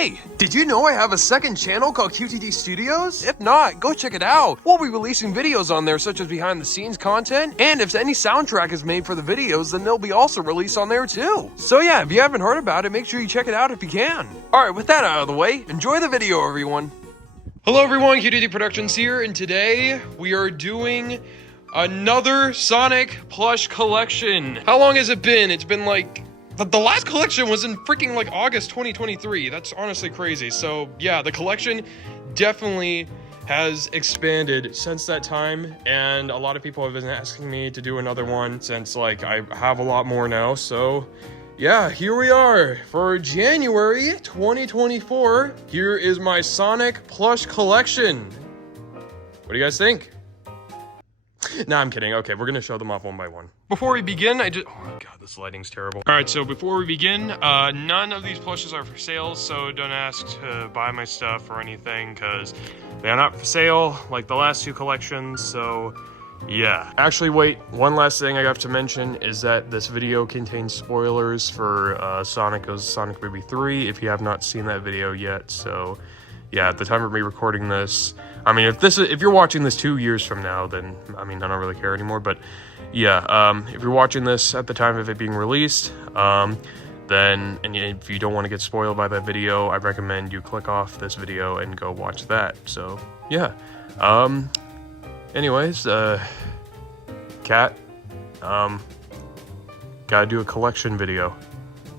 Hey, did you know I have a second channel called QTD Studios? If not, go check it out. We'll be releasing videos on there such as behind the scenes content, and if any soundtrack is made for the videos, then they'll be also released on there too. So yeah, if you haven't heard about it, make sure you check it out if you can. Alright, with that out of the way, enjoy the video everyone. Hello everyone, QTD Productions here, and today we are doing another Sonic plush collection. How long has it been? It's been like... The last collection was in freaking like August 2023. That's honestly crazy. So yeah, the collection definitely has expanded since that time, and a lot of people have been asking me to do another one since like I have a lot more now. So yeah, here we are for January 2024. Here is my Sonic plush collection. What do you guys think? Nah, I'm kidding. Okay, we're gonna show them off one by one. Before we begin, oh my god, this lighting's terrible. All right, so before we begin, none of these plushes are for sale, so don't ask to buy my stuff or anything, because they are not for sale like the last two collections, so yeah. Actually, wait, one last thing I have to mention is that this video contains spoilers for Sonic Goes Sonic Movie 3, if you have not seen that video yet, so yeah, at the time of me recording this, I mean, if you're watching this 2 years from now, then, I mean, I don't really care anymore, but yeah, if you're watching this at the time of it being released, then, and if you don't want to get spoiled by that video, I recommend you click off this video and go watch that, so, yeah. Anyways, Cat, gotta do a collection video.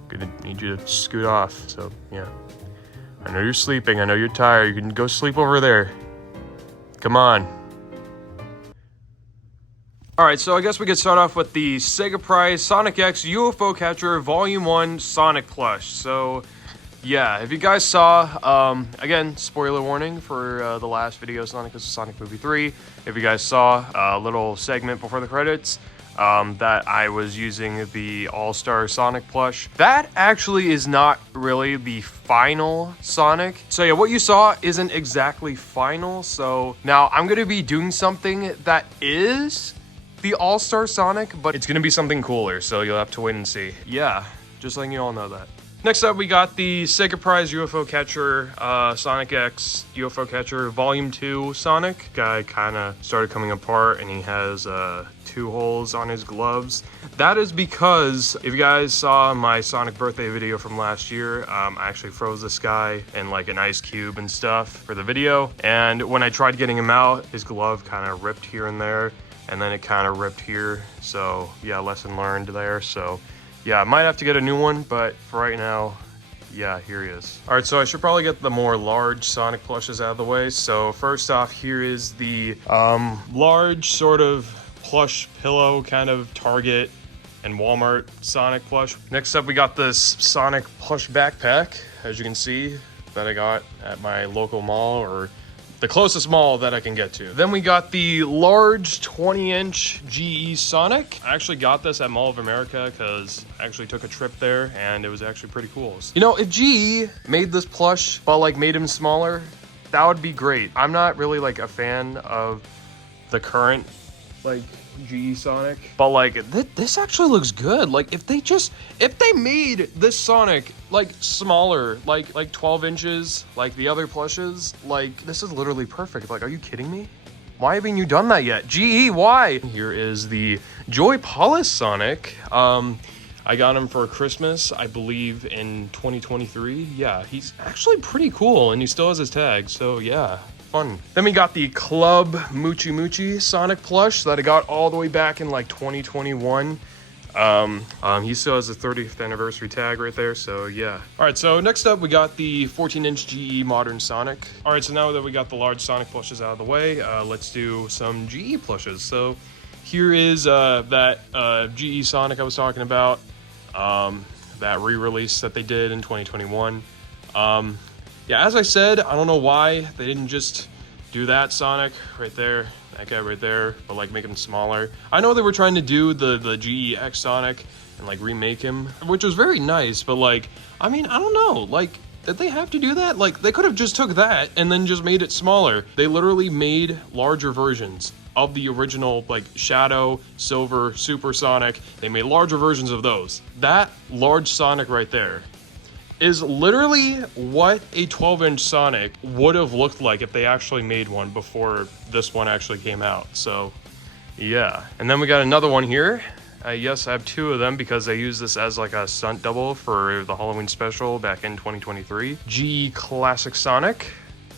Gonna need you to scoot off, so, yeah. I know you're sleeping, I know you're tired, you can go sleep over there. Come on. Alright, so I guess we could start off with the Sega Prize Sonic X UFO Catcher Volume 1 Sonic Plush. So, yeah, if you guys saw, again, spoiler warning for the last video, Sonic Goes Sonic Movie 3. If you guys saw a little segment before the credits, that I was using the All-Star Sonic plush. That actually is not really the final Sonic. So yeah, what you saw isn't exactly final. So now I'm going to be doing something that is the All-Star Sonic, but it's going to be something cooler. So you'll have to wait and see. Yeah, just letting you all know that. Next up, we got the Sega Prize UFO Catcher, Sonic X UFO Catcher Volume 2 Sonic. Guy kind of started coming apart, and he has 2 holes on his gloves. That is because, if you guys saw my Sonic birthday video from last year, I actually froze this guy in like an ice cube and stuff for the video. And when I tried getting him out, his glove kind of ripped here and there, and then it kind of ripped here. So yeah, lesson learned there. So yeah, I might have to get a new one, but for right now, yeah, here he is. All right, so I should probably get the more large Sonic plushes out of the way. So first off, here is the large sort of plush pillow kind of Target and Walmart Sonic plush. Next up, we got this Sonic plush backpack, as you can see, that I got at my local mall, or the closest mall that I can get to. Then we got the large 20-inch GE Sonic. I actually got this at Mall of America because I actually took a trip there and it was actually pretty cool. You know, if GE made this plush but like made him smaller, that would be great. I'm not really like a fan of the current like GE Sonic, but like this actually looks good. Like if they made this Sonic like smaller, like 12 inches like the other plushes, like this is literally perfect. Like, are you kidding me? Why haven't you done that yet? GE, why? Here is the Joy Polish Sonic. I got him for Christmas, I believe in 2023. Yeah, he's actually pretty cool, and he still has his tag, so yeah. Fun. Then we got the Club Moochie Moochie Sonic plush that I got all the way back in like 2021. He still has a 30th anniversary tag right there, so yeah. All right, so next up we got the 14-inch GE Modern Sonic. All right, so now that we got the large Sonic plushes out of the way, let's do some GE plushes. So here is that GE Sonic I was talking about, that re-release that they did in 2021. Yeah, as I said, I don't know why they didn't just do that Sonic right there, that guy right there, but like make him smaller. I know they were trying to do the GEX Sonic and like remake him, which was very nice, but like, I mean, I don't know, like, did they have to do that? Like, they could have just took that and then just made it smaller. They literally made larger versions of the original, like, Shadow, Silver, Super Sonic. They made larger versions of those. That large Sonic right there is literally what a 12-inch Sonic would have looked like if they actually made one before this one actually came out. So yeah, and then we got another one here. Yes, I have two of them because I used this as like a stunt double for the Halloween special back in 2023. GE Classic Sonic,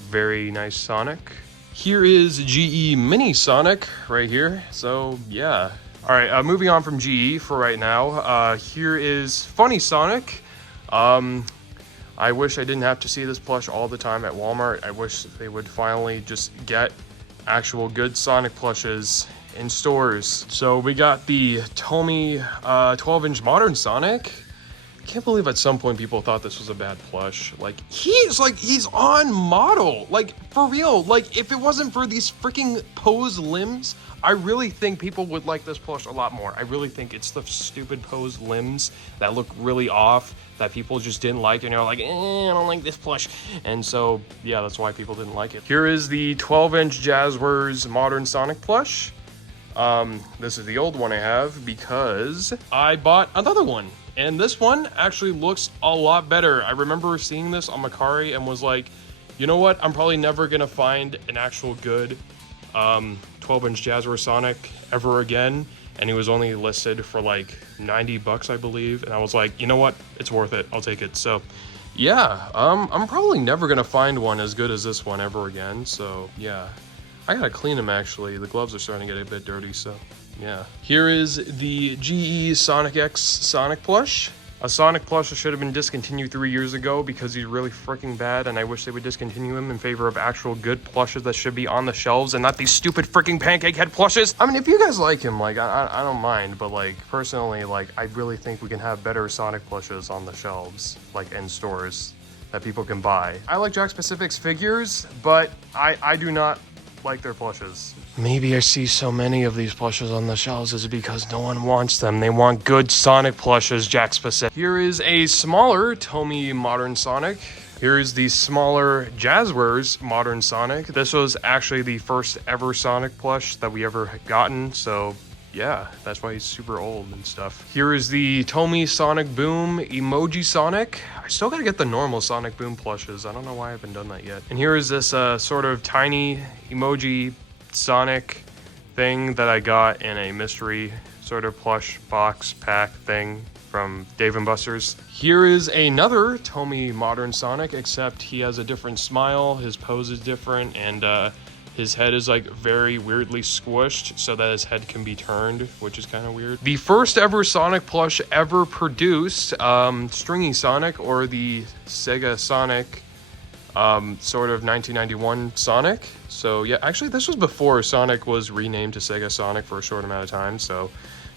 very nice Sonic. Here is GE Mini Sonic right here. So yeah. All right, moving on from GE for right now. Here is Funny Sonic. I wish I didn't have to see this plush all the time at Walmart. I wish they would finally just get actual good Sonic plushes in stores. So we got the Tomy 12-inch Modern Sonic. I can't believe at some point people thought this was a bad plush. Like, he's on model. Like, for real. Like, if it wasn't for these freaking posed limbs, I really think people would like this plush a lot more. I really think it's the stupid posed limbs that look really off that people just didn't like, and they're like, I don't like this plush. And so, yeah, that's why people didn't like it. Here is the 12-inch Jazzwares Modern Sonic plush. This is the old one I have because I bought another one. And this one actually looks a lot better. I remember seeing this on Macari and was like, you know what? I'm probably never gonna find an actual good 12-inch Jazzwares Sonic ever again. And he was only listed for like 90 bucks, I believe. And I was like, you know what? It's worth it. I'll take it. So yeah, I'm probably never gonna find one as good as this one ever again. So yeah, I gotta clean them actually. The gloves are starting to get a bit dirty, so yeah. Here is the GE Sonic X Sonic plush. A Sonic plush that should have been discontinued 3 years ago because he's really freaking bad, and I wish they would discontinue him in favor of actual good plushes that should be on the shelves and not these stupid freaking pancake head plushes. I mean, if you guys like him, like, I don't mind, but like, personally, like, I really think we can have better Sonic plushes on the shelves, like in stores that people can buy. I like Jakks Pacific's figures, but I do not like their plushes. Maybe I see so many of these plushes on the shelves is because no one wants them. They want good Sonic plushes, Jakks Pacific. Here is a smaller Tomy Modern Sonic. Here is the smaller Jazzwares Modern Sonic. This was actually the first ever Sonic plush that we ever gotten, so yeah, that's why he's super old and stuff. Here is the Tomy Sonic Boom Emoji Sonic. I still gotta get the normal Sonic Boom plushes. I don't know why I haven't done that yet. And here is this sort of tiny emoji Sonic thing that I got in a mystery sort of plush box pack thing from Dave & Buster's. Here is another Tomy Modern Sonic, except he has a different smile, his pose is different, and his head is like very weirdly squished so that his head can be turned, which is kind of weird. The first ever Sonic plush ever produced, Stringy Sonic, or the Sega Sonic sort of 1991 Sonic. So yeah, actually this was before Sonic was renamed to Sega Sonic for a short amount of time. So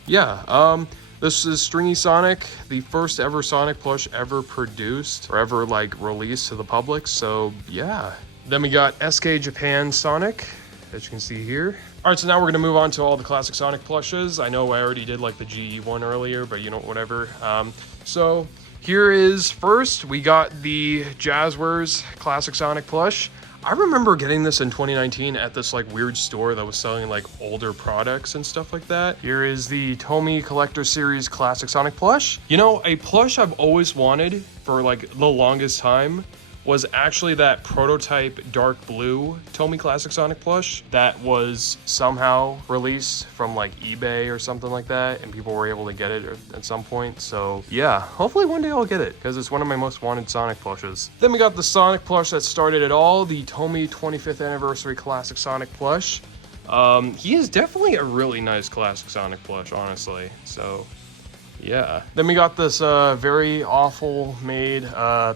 yeah, this is Stringy Sonic, the first ever Sonic plush ever produced or ever like released to the public. So yeah. Then we got SK Japan Sonic, as you can see here. All right, so now we're gonna move on to all the classic Sonic plushes. I know I already did like the GE one earlier, but you know, whatever. So here is first, we got the Jazzwares Classic Sonic plush. I remember getting this in 2019 at this like weird store that was selling like older products and stuff like that. Here is the Tomy Collector Series Classic Sonic plush. You know, a plush I've always wanted for like the longest time was actually that prototype dark blue Tomy Classic Sonic plush that was somehow released from like eBay or something like that, and people were able to get it at some point. So yeah, hopefully one day I'll get it because it's one of my most wanted Sonic plushes. Then we got the Sonic plush that started it all, the Tomy 25th Anniversary Classic Sonic plush. He is definitely a really nice classic Sonic plush, honestly. So yeah. Then we got this very awful made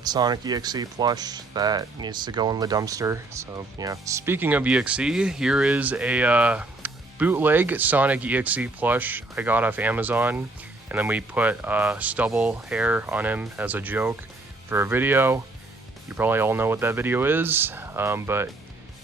Sonic EXE plush that needs to go in the dumpster. So yeah. Speaking of EXE, here is a bootleg Sonic EXE plush I got off Amazon, and then we put stubble hair on him as a joke for a video. You probably all know what that video is, but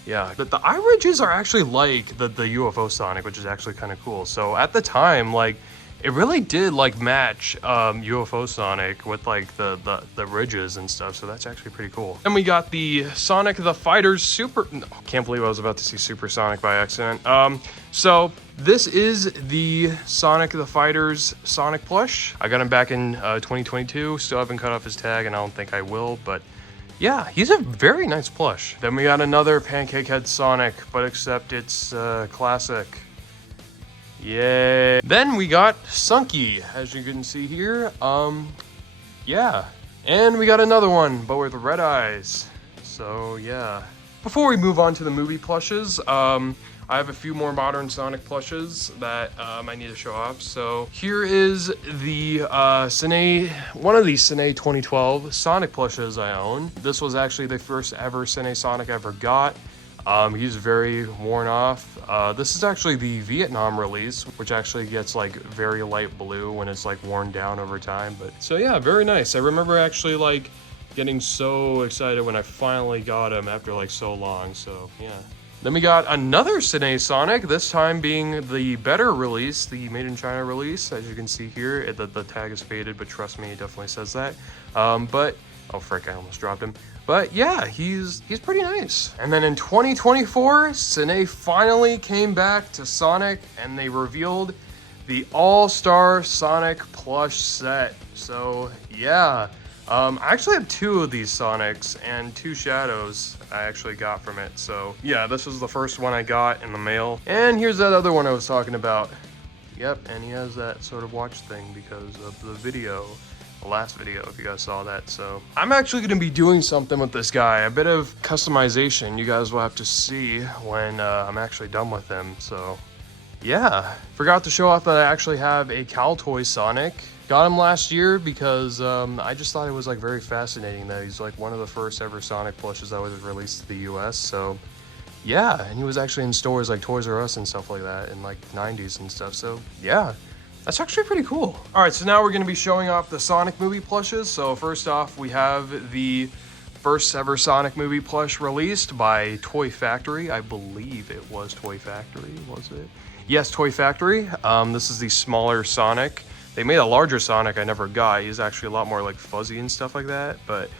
yeah. But the eye ridges are actually like the UFO Sonic, which is actually kind of cool. So at the time, like, it really did like match UFO Sonic with like the ridges and stuff, so that's actually pretty cool. Then we got the Sonic the Fighters Super. No, can't believe I was about to see Super Sonic by accident. So This is the Sonic the Fighter's Sonic plush. I got him back in 2022. Still haven't cut off his tag, and I don't think I will, but yeah, he's a very nice plush. Then we got another Pancake Head Sonic, but except it's classic. Yay. Then we got Sunky, as you can see here. Yeah. And we got another one, but with red eyes. So yeah. Before we move on to the movie plushes, I have a few more modern Sonic plushes that I need to show off. So here is the one of these Cine 2012 Sonic plushes I own. This was actually the first ever Cine Sonic I ever got. He's very worn off. This is actually the Vietnam release, which actually gets like very light blue when it's like worn down over time. But so yeah, very nice. I remember actually like getting so excited when I finally got him after like so long. So yeah. Then we got another Cine Sonic, this time being the better release, the Made in China release. As you can see here, the tag is faded, but trust me, it definitely says that. Oh frick, I almost dropped him. But yeah, he's pretty nice. And then in 2024, Cine finally came back to Sonic and they revealed the All-Star Sonic plush set. So yeah. I actually have 2 of these Sonics and 2 Shadows I actually got from it. So yeah, this was the first one I got in the mail. And here's that other one I was talking about. Yep, and he has that sort of watch thing because of the video, the last video, if you guys saw that. So I'm actually going to be doing something with this guy, a bit of customization you guys will have to see when I'm actually done with him. So yeah, forgot to show off that I actually have a Caltoy Sonic. Got him last year because I just thought it was like very fascinating that he's like one of the first ever Sonic plushes that was released to the US. So yeah, and he was actually in stores like Toys R Us and stuff like that in like 90s and stuff. So yeah, that's actually pretty cool. All right, so now we're gonna be showing off the Sonic movie plushes. So first off, we have the first ever Sonic movie plush released by Toy Factory. I believe it was Toy Factory, was it? Yes, Toy Factory. This is the smaller Sonic. They made a larger Sonic I never got. He's actually a lot more like fuzzy and stuff like that. But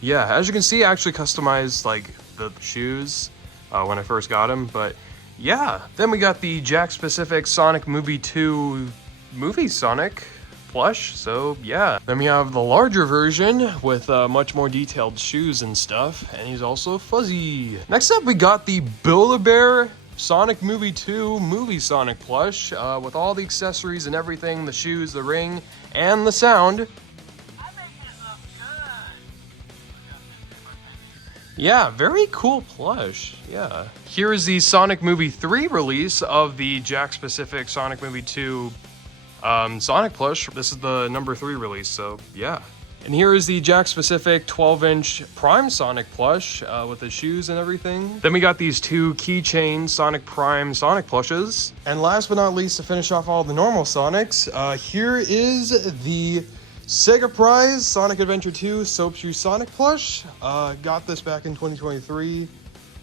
yeah, as you can see, I actually customized like the shoes when I first got him. But yeah, then we got the Jakks Pacific Sonic Movie 2 movie Sonic plush. So yeah, then we have the larger version with much more detailed shoes and stuff. And he's also fuzzy. Next up, we got the Build-A-Bear Sonic Movie 2 movie Sonic plush with all the accessories and everything, the shoes, the ring, and the sound. Yeah, very cool plush. Yeah. Here is the Sonic Movie 3 release of the Jakks Pacific Sonic Movie 2 Sonic plush. This is the number 3 release, so yeah. And here is the Jakks Pacific 12-inch Prime Sonic plush with the shoes and everything. Then we got these 2 keychain Sonic Prime Sonic plushes. And last but not least, to finish off all the normal Sonics, here is the Sega Prize Sonic Adventure 2 Soap Shoe Sonic plush. Got this back in 2023.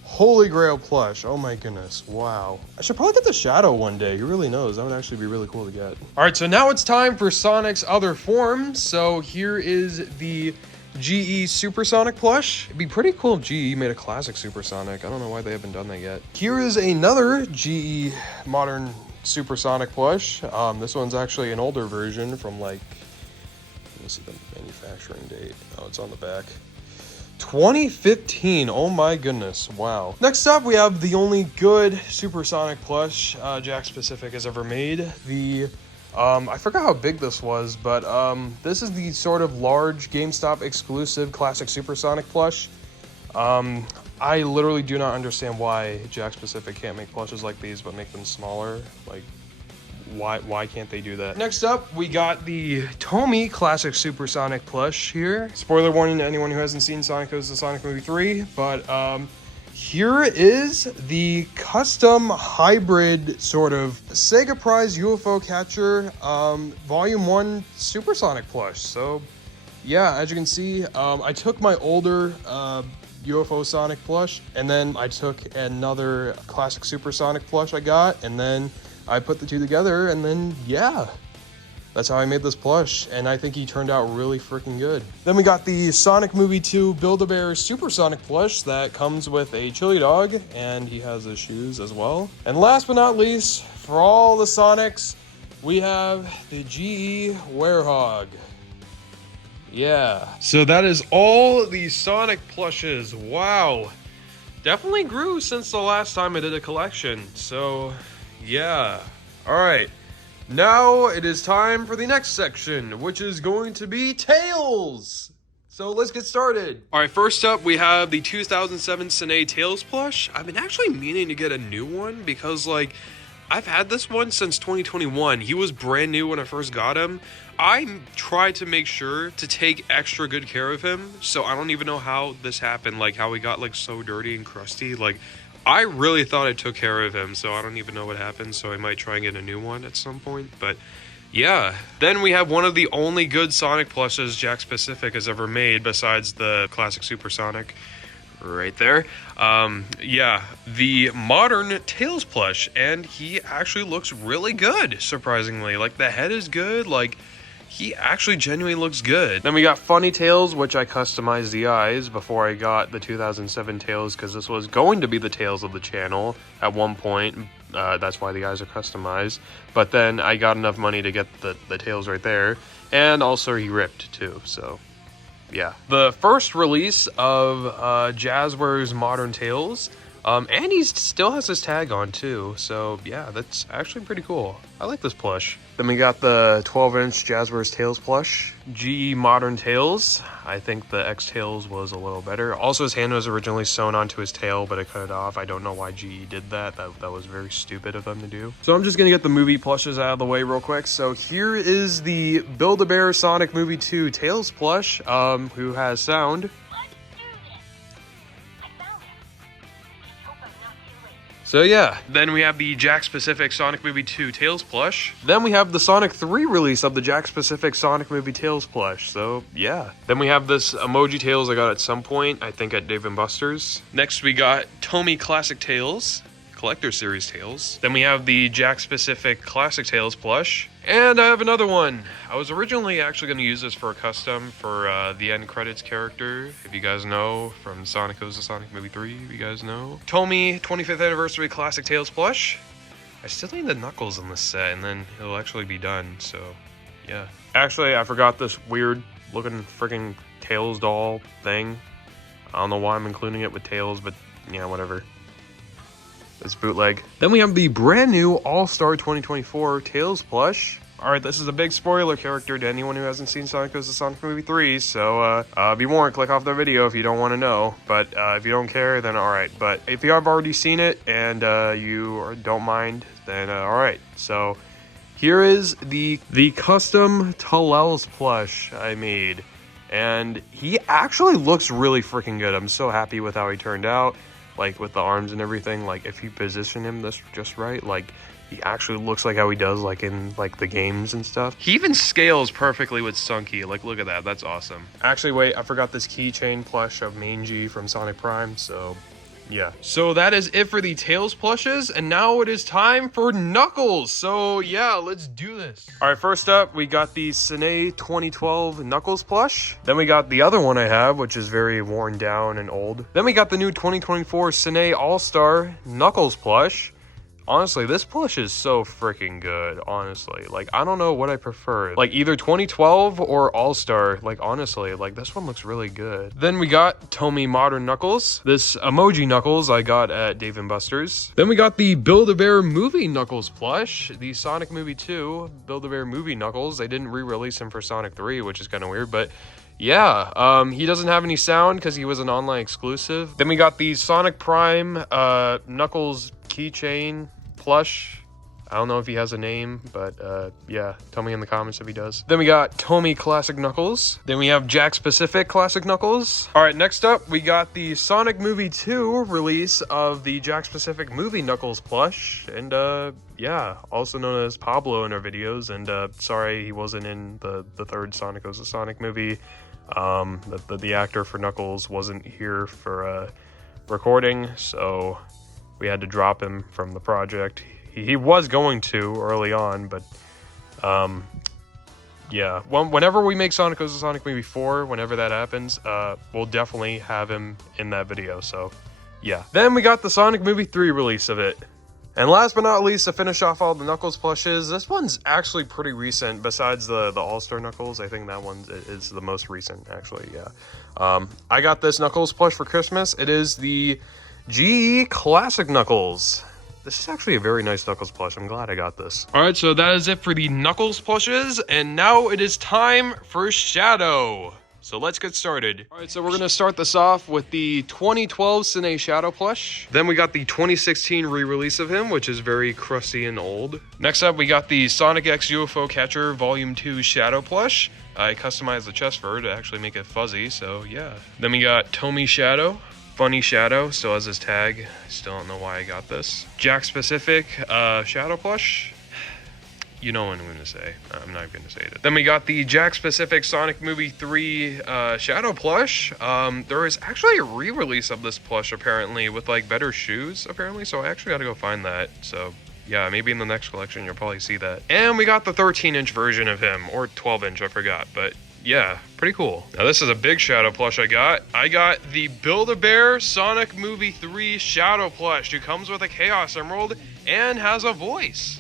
Holy Grail plush. Oh my goodness. Wow. I should probably get the Shadow one day. Who really knows? That would actually be really cool to get. All right, so now it's time for Sonic's other form. So here is the GE Supersonic plush. It'd be pretty cool if GE made a classic Supersonic. I don't know why they haven't done that yet. Here is another GE modern Supersonic plush. This one's actually an older version from like, let me see the manufacturing date. Oh, it's on the back. 2015. Oh my goodness. Wow. Next up, we have the only good Supersonic plush Jakks Pacific has ever made. The I forgot how big this was, but this is the sort of large GameStop exclusive classic Supersonic plush. I literally do not understand why Jakks Pacific can't make plushes like these but make them smaller. Like, why can't they do that? Next up, we got the Tomy Classic Supersonic plush here. Spoiler warning to anyone who hasn't seen Sonic Goes to Sonic Movie 3, but here is the custom hybrid sort of Sega Prize UFO Catcher Volume 1 Supersonic plush. So yeah, as you can see, I took my older UFO Sonic plush, and then I took another classic Supersonic plush I got, and then I put the two together, and then yeah, that's how I made this plush, and I think he turned out really freaking good. Then we got the Sonic Movie 2 Build-A-Bear Supersonic plush that comes with a chili dog, and he has his shoes as well. And last but not least, for all the Sonics, we have the GE Werehog. Yeah. So that is all the Sonic plushes. Wow. Definitely grew since the last time I did a collection. So, yeah. Alright. Now it is time for the next section, which is going to be Tails. So let's get started. Alright, first up we have the 2007 Sine Tails plush. I've been actually meaning to get a new one because, like, I've had this one since 2021. He was brand new when I first got him. I tried to make sure to take extra good care of him, so I don't even know how this happened, like how he got like so dirty and crusty. Like, I really thought I took care of him, so I don't even know what happened, so I might try and get a new one at some point, but yeah. Then we have one of the only good Sonic plushes Jakks Pacific has ever made, besides the classic Supersonic. Right there. Yeah, the modern Tails plush, and he actually looks really good, surprisingly. Like, the head is good, like, he actually genuinely looks good. Then we got Funny Tails, which I customized the eyes before I got the 2007 Tails, because this was going to be the Tails of the channel at one point. That's why the eyes are customized. But then I got enough money to get the Tails right there, and also he ripped too, so yeah. The first release of Jazzware's Modern Tails, and he still has his tag on too, so yeah, that's actually pretty cool. I like this plush. Then we got the 12-inch Jazzware's Tails plush, GE Modern Tails. I think the X Tails was a little better. Also, his hand was originally sewn onto his tail, but I cut it off. I don't know why GE did that. That was very stupid of them to do. So I'm just gonna get the movie plushes out of the way real quick. So here is the Build-A-Bear Sonic Movie 2 Tails plush, who has sound. So yeah, then we have the Jakks Pacific Sonic Movie 2 Tails plush. Then we have the Sonic 3 release of the Jakks Pacific Sonic Movie Tails plush. So yeah. Then we have this emoji Tails I got at some point, I think at Dave & Buster's. Next we got Tomy Classic Tails, Collector Series Tails. Then we have the Jakks Pacific Classic Tails plush. And I have another one. I was originally actually going to use this for a custom for the end credits character, if you guys know, from Sonic Goes to Sonic Movie 3, if you guys know. Tomy 25th Anniversary Classic Tails plush. I still need the Knuckles in this set, and then it'll actually be done, so yeah. Actually, I forgot this weird looking freaking Tails doll thing. I don't know why I'm including it with Tails, but yeah, whatever. It's bootleg. Then we have the brand new All-Star 2024 Tails plush. Alright, this is a big spoiler character to anyone who hasn't seen Sonic Goes to Sonic Movie 3, so be warned, click off the video if you don't want to know. But if you don't care, then alright. But if you have already seen it and you don't mind, then alright. So here is the custom Talels plush I made. And he actually looks really freaking good. I'm so happy with how he turned out. Like, with the arms and everything, like, if you position him this just right, like, he actually looks like how he does, like, in, like, the games and stuff. He even scales perfectly with Sunky. Like, look at that. That's awesome. Actually, wait, I forgot this keychain plush of Mangy from Sonic Prime, so yeah. So that is it for the Tails plushes, and now it is time for Knuckles. So yeah, let's do this. All right, first up, we got the Sine 2012 Knuckles plush. Then we got the other one I have, which is very worn down and old. Then we got the new 2024 Sine All-Star Knuckles plush. Honestly, this plush is so freaking good, honestly. Like, I don't know what I prefer. Like, either 2012 or All-Star. Like, honestly, like, this one looks really good. Then we got Tomy Modern Knuckles. This emoji Knuckles I got at Dave & Buster's. Then we got the Build-A-Bear Movie Knuckles plush. The Sonic Movie 2 Build-A-Bear Movie Knuckles. They didn't re-release him for Sonic 3, which is kind of weird, but yeah, he doesn't have any sound because he was an online exclusive. Then we got the Sonic Prime Knuckles keychain plush. I don't know if he has a name, but yeah, tell me in the comments if he does. Then we got Tomy Classic Knuckles. Then we have Jakks Pacific Classic Knuckles. All right, next up, we got the Sonic Movie 2 release of the Jakks Pacific Movie Knuckles plush. And yeah, also known as Pablo in our videos. And sorry he wasn't in the third Sonic Goes to Sonic movie. The actor for Knuckles wasn't here for recording, so we had to drop him from the project. He was going to early on, but yeah, whenever we make Sonic Goes to Sonic Movie 4, whenever that happens, we'll definitely have him in that video, so yeah. Then we got the Sonic Movie 3 release of it. And last but not least, to finish off all the Knuckles plushes, this one's actually pretty recent, besides the All-Star Knuckles. I think that one is the most recent, actually, yeah. I got this Knuckles plush for Christmas. It is the GE Classic Knuckles. This is actually a very nice Knuckles plush. I'm glad I got this. All right, so that is it for the Knuckles plushes, and now it is time for Shadow. So let's get started. All right, so we're gonna start this off with the 2012 Cine Shadow plush. Then we got the 2016 re-release of him, which is very crusty and old. Next up, we got the Sonic X UFO Catcher Volume 2 Shadow plush. I customized the chest fur to actually make it fuzzy, so yeah. Then we got Tomy Shadow. Funny Shadow, still has his tag. I still don't know why I got this. Jack Specific Shadow plush. You know what I'm going to say. I'm not going to say it. Then we got the Jack Specific Sonic Movie 3 Shadow plush. There is actually a re-release of this plush, apparently, with, like, better shoes, apparently. So I actually got to go find that. So, yeah, maybe in the next collection you'll probably see that. And we got the 13-inch version of him, or 12-inch, I forgot. But, yeah, pretty cool. Now, this is a big Shadow plush I got. I got the Build-A-Bear Sonic Movie 3 Shadow plush, who comes with a Chaos Emerald and has a voice.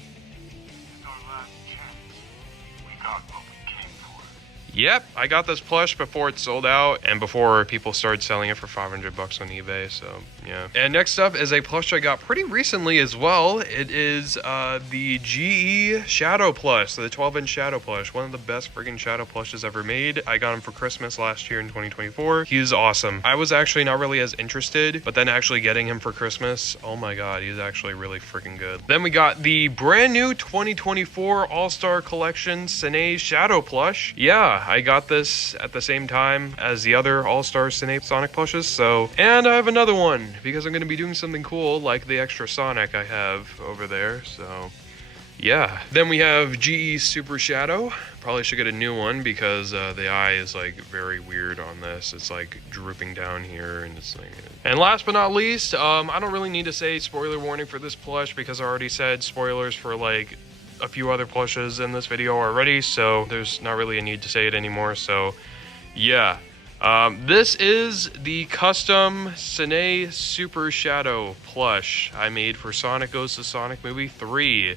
Yep, I got this plush before it sold out and before people started selling it for 500 bucks on eBay, so yeah. And next up is a plush I got pretty recently as well. It is the GE Shadow plush, so the 12-inch Shadow plush. One of the best friggin' Shadow plushes ever made. I got him for Christmas last year in 2024. He's awesome. I was actually not really as interested, but then actually getting him for Christmas, oh my god, he's actually really freaking good. Then we got the brand new 2024 All-Star Collection Cine Shadow plush. Yeah, I got this at the same time as the other All-Star Cine Sonic plushes, so... And I have another one, because I'm going to be doing something cool, like the extra Sonic I have over there, so... Yeah. Then we have GE Super Shadow. Probably should get a new one, because the eye is, like, very weird on this. It's, like, drooping down here, and it's like... And last but not least, I don't really need to say spoiler warning for this plush, because I already said spoilers for, like... a few other plushes in this video already, so there's not really a need to say it anymore, so yeah. This is the custom Cine Super Shadow plush I made for Sonic Goes to Sonic Movie 3.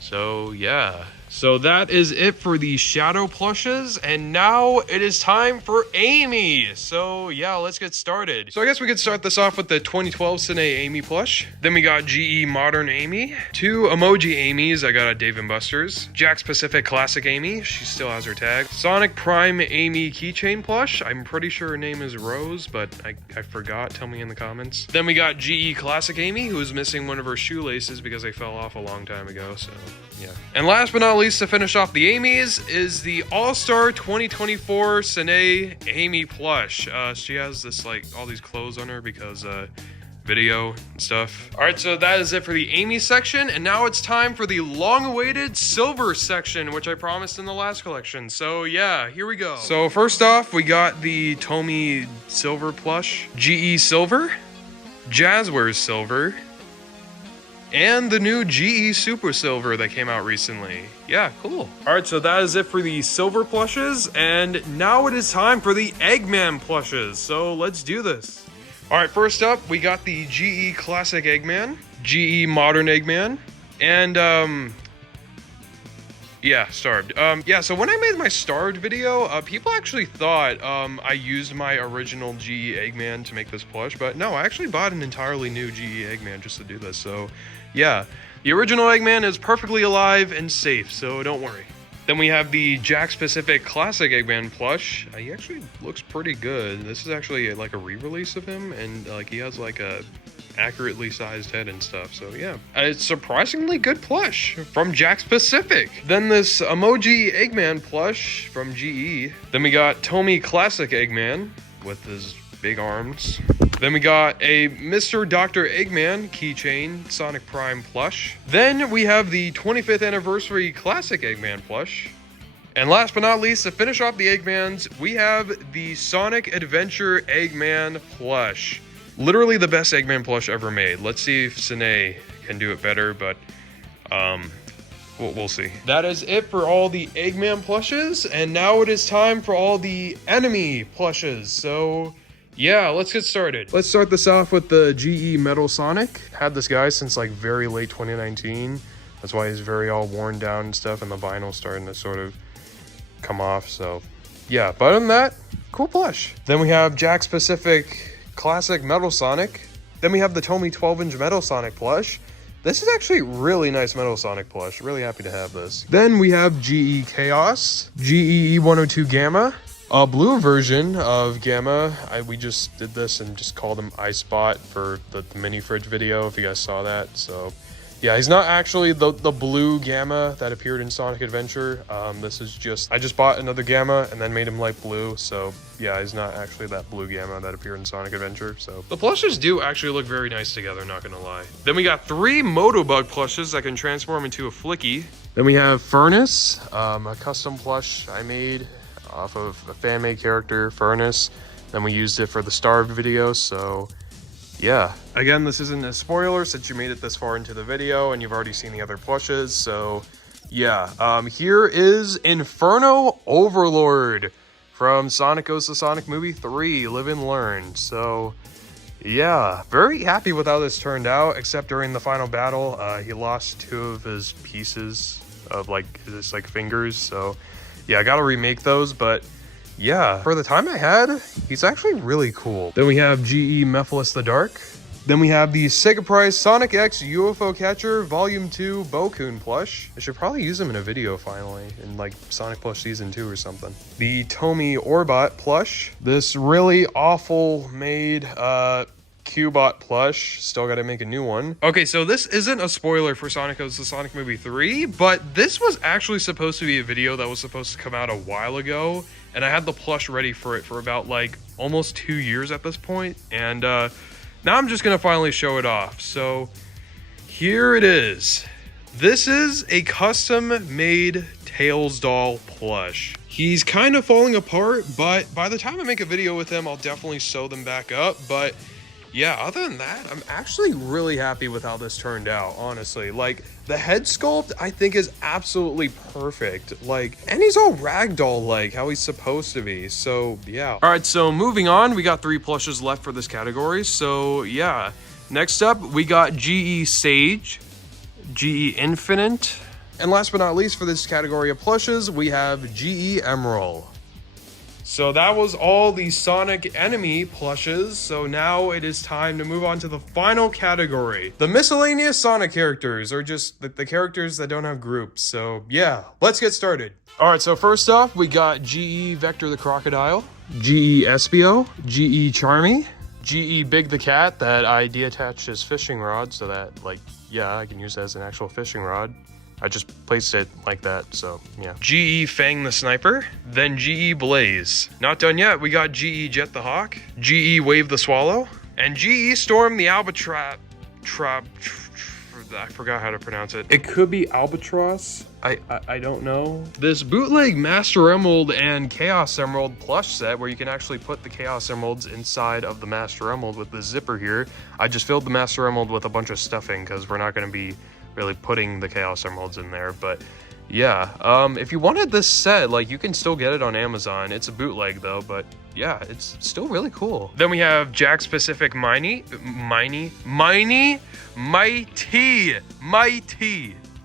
So yeah. So that is it for the Shadow plushes, and now it is time for Amy. So yeah, let's get started. So I guess we could start this off with the 2012 Cine Amy plush. Then we got GE Modern Amy. 2 emoji Amy's I got at Dave & Buster's. Jack Specific Classic Amy, she still has her tag. Sonic Prime Amy keychain plush. I'm pretty sure her name is Rose, but I forgot. Tell me in the comments. Then we got GE Classic Amy, who is missing one of her shoelaces because they fell off a long time ago, so yeah. And last but not least, to finish off the Amy's is the All-Star 2024 Cine Amy plush. She has this, like, all these clothes on her because video and stuff. All right, so that is it for the Amy section, and now it's time for the long-awaited Silver section, which I promised in the last collection. So yeah, here we go. So first off, we got the Tomy Silver plush, GE Silver, Jazzwares Silver, and the new GE Super Silver that came out recently. Yeah, cool. All right, so that is it for the silver plushes, and now it is time for the Eggman plushes. So let's do this. All right, first up, we got the GE Classic Eggman, GE Modern Eggman, and yeah, Starved. Yeah, so when I made my Starved video, people actually thought I used my original GE Eggman to make this plush, but no, I actually bought an entirely new GE Eggman just to do this, so yeah. The original Eggman is perfectly alive and safe, so don't worry. Then we have the Jack Specific Classic Eggman plush. He actually looks pretty good. This is actually like a re-release of him, and like he has like a accurately sized head and stuff, so yeah. It's surprisingly good plush from Jack Specific. Then this emoji Eggman plush from GE. Then we got Tomy Classic Eggman with his big arms. Then we got a Mr. Dr. Eggman keychain Sonic Prime plush. Then we have the 25th Anniversary Classic Eggman plush. And last but not least, to finish off the Eggmans, we have the Sonic Adventure Eggman plush. Literally the best Eggman plush ever made. Let's see if Cine can do it better, but We'll see. That is it for all the Eggman plushes, and now it is time for all the enemy plushes. So yeah, let's get started. Let's start this off with the GE Metal Sonic. Had this guy since like very late 2019. That's why he's very all worn down and stuff, and the vinyl's starting to sort of come off. So yeah, but other than that, cool plush. Then we have Jakks Pacific Classic Metal Sonic. Then we have the Tomy 12-inch Metal Sonic plush. This is actually really nice Metal Sonic plush. Really happy to have this. Then we have GE Chaos, GE E102 Gamma, a blue version of Gamma. We just did this and just called him Ice Spot for the mini fridge video, if you guys saw that. So yeah, he's not actually the blue Gamma that appeared in Sonic Adventure. This is just, I just bought another Gamma and then made him light blue. So yeah, he's not actually that blue Gamma that appeared in Sonic Adventure. So the plushes do actually look very nice together, not gonna lie. Then we got 3 Motobug plushes that can transform into a Flicky. Then we have Furnace, a custom plush I made off of a fan-made character, Furnace. Then we used it for the Starved video, so yeah. Again, this isn't a spoiler since you made it this far into the video and you've already seen the other plushes, so yeah. Here is Inferno Overlord from Sonic Goes to Sonic Movie 3, Live and Learn. So yeah, very happy with how this turned out, except during the final battle, he lost 2 of his pieces of his fingers, so yeah, I gotta remake those, but yeah, for the time I had, he's actually really cool. Then we have GE Mephiles the Dark. Then we have the Sega Prize Sonic X UFO Catcher Volume 2 Bokoon plush. I should probably use him in a video finally, in like Sonic Plush Season 2 or something. The Tomy Orbot plush. This really awful made Cubot plush. Still gotta make a new one. Okay, so this isn't a spoiler for Sonic Goes to Sonic Movie 3, but this was actually supposed to be a video that was supposed to come out a while ago, and I had the plush ready for it for about like almost 2 years at this point, and now I'm just gonna finally show it off. So here it is. This is a custom made Tails doll plush. He's kind of falling apart, but by the time I make a video with him, I'll definitely sew them back up. But yeah, other than that, I'm actually really happy with how this turned out, honestly. Like, the head sculpt, I think, is absolutely perfect. Like, and he's all ragdoll-like, how he's supposed to be. So, yeah. All right, so moving on, we got 3 plushes left for this category. So, yeah. Next up, we got GE Sage, GE Infinite, and last but not least for this category of plushes, we have GE Emerald. So that was all the Sonic enemy plushes, so now it is time to move on to the final category. The miscellaneous Sonic characters, or just the characters that don't have groups. So yeah, let's get started. Alright, so first off, we got GE Vector the Crocodile, GE Espio, GE Charmy, GE Big the Cat that I deattached his fishing rod so that, like, yeah, I can use that as an actual fishing rod. I just placed it like that, so yeah. GE Fang the Sniper, then GE Blaze. Not done yet, we got GE Jet the Hawk, GE Wave the Swallow, and GE Storm the Albatrap. I forgot how to pronounce it. It could be Albatross. I don't know. This bootleg Master Emerald and Chaos Emerald plush set where you can actually put the Chaos Emeralds inside of the Master Emerald with the zipper here. I just filled the Master Emerald with a bunch of stuffing because we're not going to be really putting the Chaos Emeralds in there, but yeah, if you wanted this set, like, you can still get it on Amazon. It's a bootleg though, but yeah, it's still really cool. Then we have Jakks Pacific Mighty.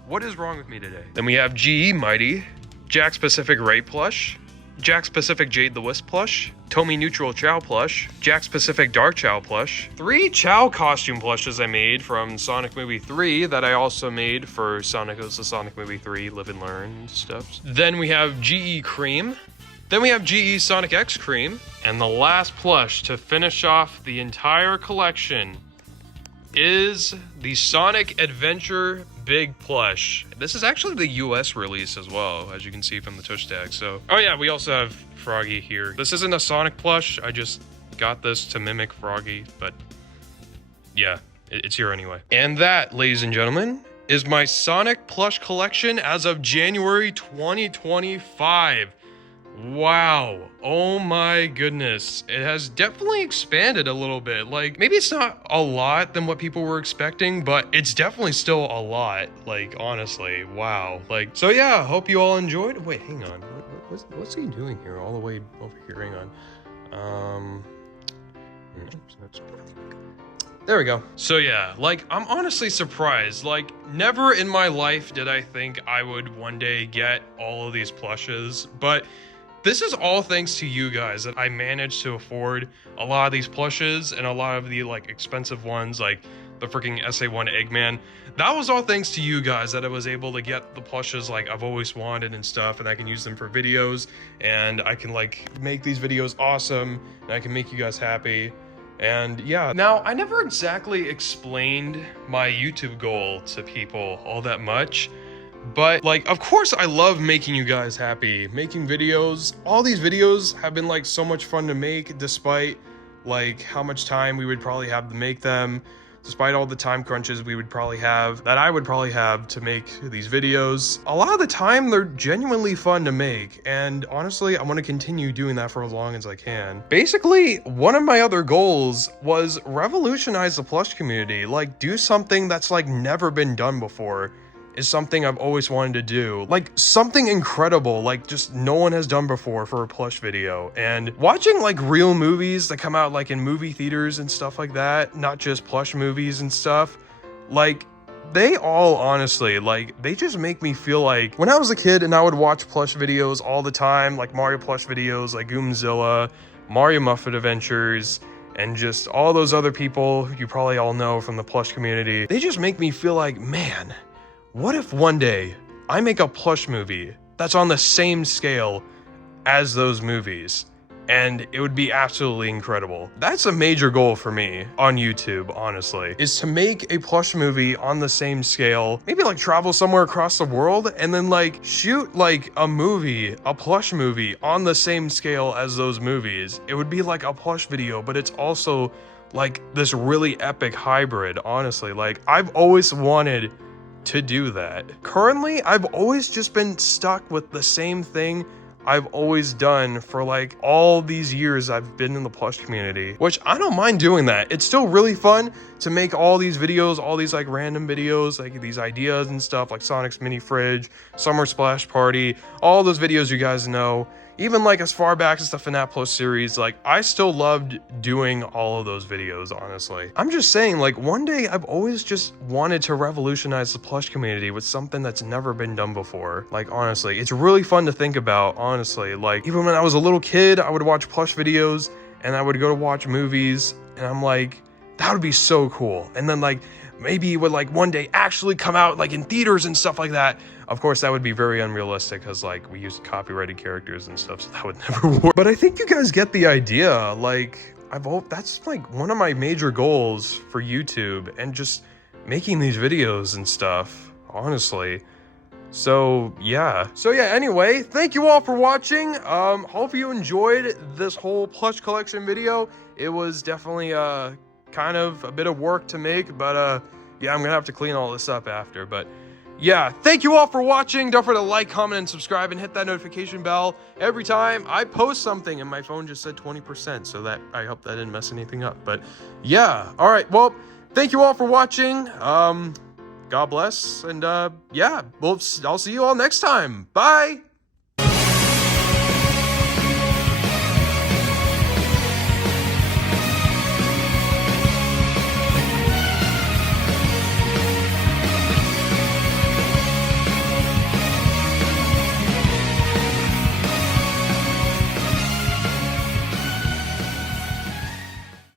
What is wrong with me today? Then we have GE Mighty, Jakks Pacific Ray plush, Jakks Pacific Jade the Wisp plush, Tomy Neutral Chow plush, Jakks Pacific Dark Chow plush, 3 Chow costume plushes I made from Sonic Movie 3 that I also made for Sonic Goes to Sonic Movie 3 Live and Learn stuff. Then we have GE Cream. Then we have GE Sonic X Cream. And the last plush to finish off the entire collection is the Sonic Adventure Big Plush. This is actually the US release as well, as you can see from the tush tag. So, oh yeah, we also have Froggy here. This isn't a Sonic plush, I just got this to mimic Froggy, but yeah, it's here anyway. And that, ladies and gentlemen, is my Sonic plush collection as of January 2025. Wow. Oh my goodness. It has definitely expanded a little bit. Like, maybe it's not a lot than what people were expecting, but it's definitely still a lot. Like, honestly, wow. Like, so yeah, hope you all enjoyed. Wait, hang on. What's he doing here all the way over here? Hang on. There we go. So yeah, like, I'm honestly surprised. Like, never in my life did I think I would one day get all of these plushes, but this is all thanks to you guys that I managed to afford a lot of these plushes and a lot of the, like, expensive ones, like the freaking SA1 Eggman. That was all thanks to you guys that I was able to get the plushes like I've always wanted and stuff, and I can use them for videos, and I can, like, make these videos awesome, and I can make you guys happy. And yeah, now I never exactly explained my YouTube goal to people all that much, but like, of course I love making you guys happy, making videos. All these videos have been like so much fun to make, despite like how much time we would probably have to make them, despite all the time crunches we would probably have, that I would probably have to make these videos. A lot of the time they're genuinely fun to make, and honestly I want to continue doing that for as long as I can. Basically, one of my other goals was revolutionize the plush community, like do something that's like never been done before. Is something I've always wanted to do. Like something incredible, like just no one has done before for a plush video. And watching like real movies that come out like in movie theaters and stuff like that, not just plush movies and stuff, like they all honestly, like they just make me feel like when I was a kid and I would watch plush videos all the time, like Mario plush videos, like Goomzilla, Mario Muffet Adventures, and just all those other people you probably all know from the plush community. They just make me feel like, man, what if one day I make a plush movie that's on the same scale as those movies, and it would be absolutely incredible. That's a major goal for me on YouTube, honestly, is to make a plush movie on the same scale, maybe like travel somewhere across the world and then like shoot like a movie, a plush movie on the same scale as those movies. It would be like a plush video, but it's also like this really epic hybrid, honestly. Like I've always wanted to do that. Currently, I've always just been stuck with the same thing I've always done for like all these years I've been in the plush community, which I don't mind doing that. It's still really fun to make all these videos, all these like random videos, like these ideas and stuff, like Sonic's mini fridge, summer splash party, all those videos you guys know. Even like as far back as the FNAF Plus series, like I still loved doing all of those videos, honestly. I'm just saying, like one day I've always just wanted to revolutionize the plush community with something that's never been done before. Like honestly, it's really fun to think about, honestly. Like even when I was a little kid, I would watch plush videos and I would go to watch movies and I'm like, that would be so cool. And then like, maybe it would like one day actually come out like in theaters and stuff like that. Of course, that would be very unrealistic because like we use copyrighted characters and stuff, so that would never work. But I think you guys get the idea. Like that's like one of my major goals for YouTube and just making these videos and stuff, honestly. So yeah, anyway, thank you all for watching. Hope you enjoyed this whole plush collection video. It was definitely kind of a bit of work to make, but yeah, I'm gonna have to clean all this up after. But yeah, thank you all for watching. Don't forget to like, comment, and subscribe, and hit that notification bell every time I post something. And my phone just said 20%, so that I hope that didn't mess anything up. But yeah, all right, well, thank you all for watching. God bless, and yeah, I'll see you all next time. Bye.